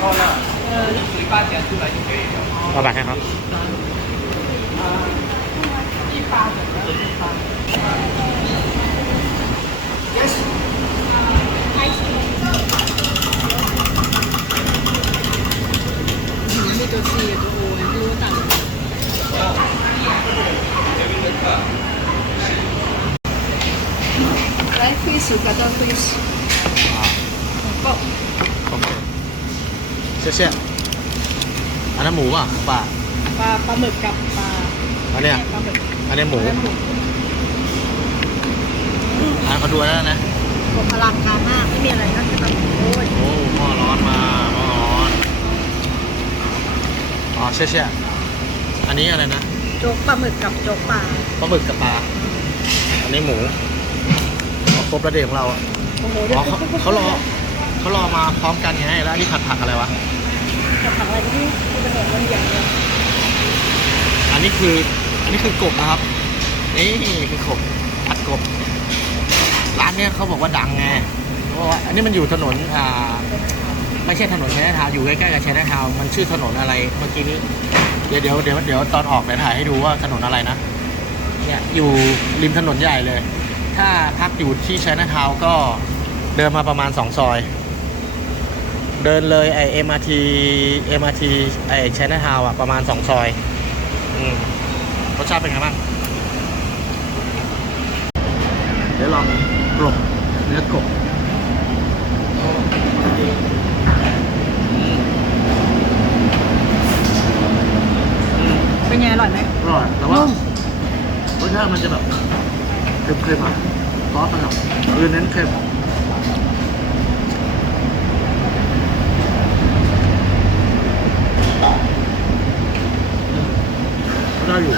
好呢，呃，就嘴巴夹出来就可以了。老板，你好。嗯，一八的，一八。来，飞手，快到飞手。啊，好棒！好。 เคเชี่ยเชี่ยอันนั้นหมูป่ะปลาปลาปลาหมึกกับปลาอันเนี้ยปลาหมึกอันนี้หมูและหมูอันเขาดูแล้วนะผมพลังการมากไม่มีอะไรก็แค่แบบโอ้ยโอ้หม้อร้อนมาหม้อร้อนอ๋อเชี่ยเชี่ยอันนี้อะไรนะโจ๊กปลาหมึกกับโจ๊กปลาปลาหมึกกับปลาอันนี้หมูเอาครบแล้วเด็กของเราอะโอ้โหอ๋อเขาเขารอ เขารอมาพร้อมกันไงแล้วอันนี่ผัดผักอะไรวะจะผักอะไรที่ที่เป็นแบบมันใหญ่เลยอันนี้คืออันนี้คือกบนะครับนี่คือกบผัดกบ ร้านเนี้ยเขาบอกว่าดังไงเพราะว่าอันนี้มันอยู่ถนนอ่าไม่ใช่ถนนชัยนาทาวน์อยู่ใกล้ๆกับชัยนาทาวน์มันชื่อถนนอะไรเมื่อกี้นี้ เดี๋ยวเดี๋ยวเดี๋ยวเดี๋ยวตอนออกเดี๋ยวถ่ายให้ดูว่าถนนอะไรนะเนี่ยอยู่ริมถนนใหญ่เลย ถ้าพักอยู่ที่ชัยนาทาวน์ก็เดินมาประมาณสองซอย เดินเลยไอเอ็มอาร์ทีเอ็มอาร์ทีไอชัยนาทาวน์อะประมาณสองซอยอืมรสชาติเป็นไงบ้างเดี๋ยวลองกรบเนื้อกบอืมอืมเป็นไงอร่อยไหมอร่อยแต่ว่านุ่มรสชาติมันจะแบบเค็มๆอะซอสมันแบบคือเน้นเค็มอืมก็ได้อยู่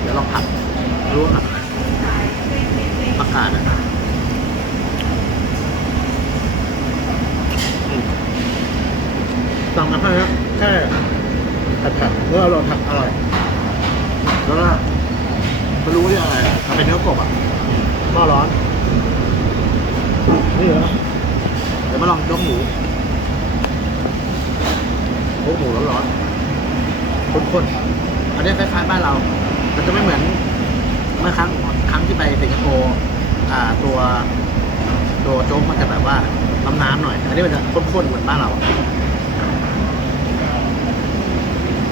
เดี๋ยวลองผัดไม่รู้ว่าผัดอะไรผักกาดอะอืม สั่งมาแค่แค่ผัดผัดเมื่อเราผัดอร่อยแล้วก็ไม่รู้เรียกอะไรอะมันเป็นเนื้อกบอะหม้อร้อนนี่เหรอเดี๋ยวมาลองยกหมูยกหมูร้อนๆข้นๆอันนี้คล้ายๆบ้านเรา มันจะไม่เหมือนเมื่อครั้งครั้งที่ไปสิงคโปร์อ่าตัวตัวโจ๊กมันจะแบบว่าน้ำน้ำหน่อย อันนี้มันจะข้นๆเหมือนบ้านเรา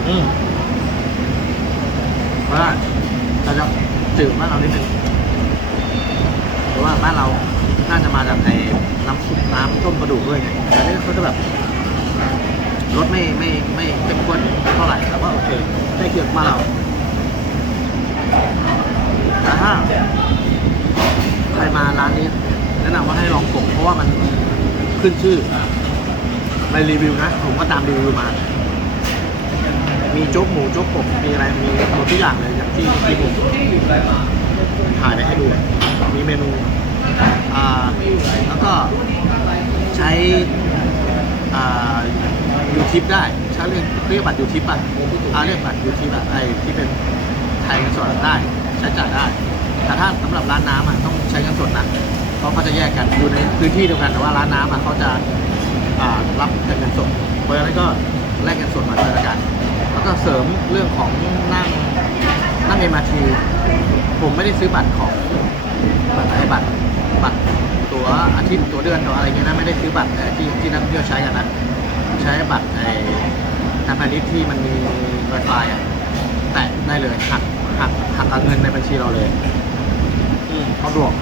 อะอืมว่าเราจะจืดบ้านเรานิดนึงเพราะว่าบ้านเราน่าจะมาจากไอ้น้ำซุปน้ำต้มกระดูกด้วยไงแต่อันนี่เขาจะแบบรสไม่ไม่ไม่เข้มข้นเท่าไหร่แต่ว่าโอเคได้เคียงมานเราแต่ถ้าใครมาร้านนี้ แนะนำว่าให้ลองกบเพราะว่ามันขึ้นชื่อในรีวิวนะ ผมก็ตามรีวิวมา มีโจ๊กหมูโจ๊กกบมีอะไรมีหมดทุกอย่างเลยอย่างที่ที่ผมถ่ายไปให้ดูอะมีเมนูอ่าแล้วก็ใช้อ่ายูทิปได้ใช้เรียกเรียกบัตรยูทิปป่ะอ่าเรียกบัตรยูทิปอะไอที่เป็นไทยเงินสดได้ใช้จ่ายได้ แต่ถ้าสำหรับร้านน้ำอะต้องใช้เงินสดนะเพราะเขาจะแยกกันอยู่ในพื้นที่เดียวกันแต่ว่าร้านน้ำอะเขาจะอ่ารับแต่เงินสดเพราะฉะนั้นก็แลกเงินสดมาเลยละกัน แล้วก็เสริมเรื่องของนั่งนั่งเอ็มอาทีผมไม่ได้ซื้อบัตรของบัตรไอ้บัตรบัตรตัวอาทิตย์ตัวเดือนตัวอะไรเงี้ยนะไม่ได้ซื้อบัตรเอ่อที่ที่นักท่องเที่ยวใช้กันนะใช้บัตรไอ้ทางพาณิชย์ที่มันมี Wi-Fi อะแตะได้เลยหักหักหักเอาเงินในบัญชีเราเลยอืมสะดวก